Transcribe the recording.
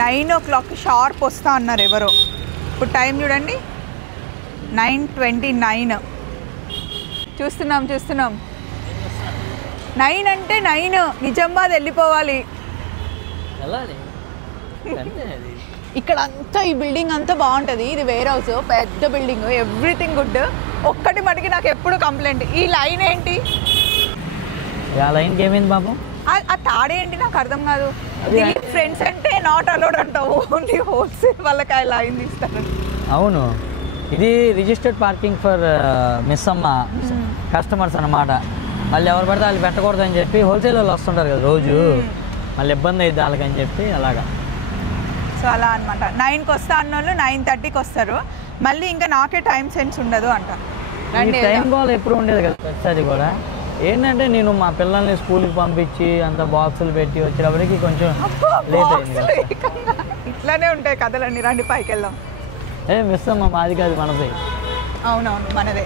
9 o'clock sharp వస్తా అన్నారు ఎవరో. ఇప్పుడు టైం చూడండి 9:29. చూస్తున్నాం 9 అంటే 9 నిజామాబాద్ వెళ్ళిపోవాలి. ఇక్కడ అంతా ఈ బిల్డింగ్ అంతా బాగుంటుంది. ఇది వేర్ హౌస్, పెద్ద బిల్డింగ్, ఎవ్రీథింగ్ గుడ్. ఒక్కటి మటుకి నాకు ఎప్పుడు కంప్లైంట్, ఈ లైన్ ఏంటి, లైన్కి ఏమైంది బాబు, ఆ తాడేంటి నాకు అర్థం కాదు. ఫ్రెండ్స్ అంటే నాట్ అలౌడ్ అంటావు, ఓన్లీ హోల్సేల్ వాళ్ళకి ఆ లైన్ తీస్తారు. అవును, ఇది registered parking for Missamma customers అన్నమాట. మళ్ళీ ఎవరు పడితే వాళ్ళు పెట్టకూడదు అని చెప్పి హోల్సేల్ వాళ్ళు వస్తుంటారు కదా రోజు, మళ్ళీ ఇబ్బంది అయింది వాళ్ళకని చెప్పి అలాగా. సో అలా అనమాట. 9కి వస్తా అన్న వాళ్ళు 9:30కి వస్తారు. మళ్ళీ ఇంకా నాకే టైం సెన్స్ ఉండదు అంట. టైం కూడా ఎప్పుడు ఉండేది కదా. అది కూడా ఏంటంటే నేను మా పిల్లల్ని స్కూల్కి పంపించి అంత బాక్సులు పెట్టి వచ్చేటప్పటికి కొంచెం లేట్ అయింది. ఇట్లానే ఉంటాయి కథలన్నీ. రండి పైకి వెళ్దాం. మిస్ అమ్మ మాది కాదు, మనది. అవునవును మనదే.